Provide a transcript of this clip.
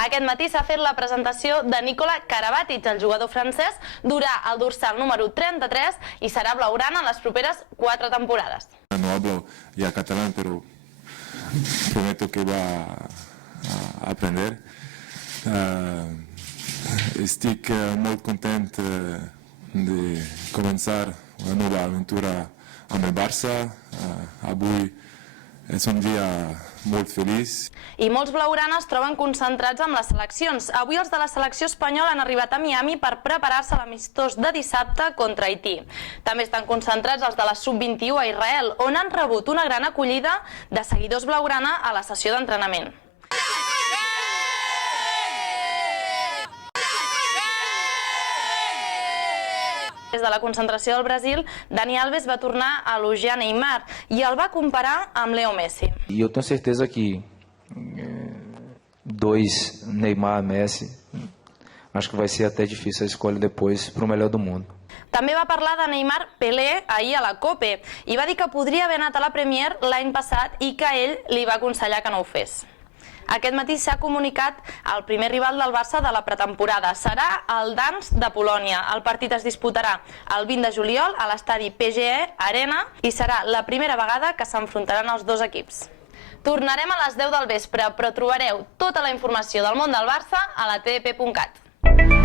Aquest matí s'ha fet la presentació de Nikola Karabatic, el jugador francès, durà el dorsal número 33 i serà blaugrana en les properes 4 temporades. No hablo ya catalán, pero prometo que va a aprender. Estic molt content de començar una nova aventura amb el Barça. Avui és un dia molt feliç. I molts blaugranes troben concentrats amb les seleccions. Avui els de la selecció espanyola han arribat a Miami per preparar-se a l'amistós de dissabte contra Haití. També estan concentrats els de la Sub-21 a Israel, on han rebut una gran acollida de seguidors blaugrana a la sessió d'entrenament. Des de la concentració del Brasil, Dani Alves va tornar a elogiar Neymar i el va comparar amb Leo Messi. E eu tenho certeza que dois Neymar, Messi, acho que vai ser até difícil a escolha depois para o melhor do mundo. També va parlar de Neymar Pelé ahir a la COPE i va dir que podria haver anat a la Premier l'any passat i que ell li va aconsellar que no ho fes. Aquest matí s'ha comunicat el primer rival del Barça de la pretemporada. Serà el Dansk de Polònia. El partit es disputarà el 20 de juliol a l'estadi PGE Arena i serà la primera vegada que s'enfrontaran els dos equips. Tornarem a les 10 del vespre, però trobareu tota la informació del món del Barça a la tdp.cat.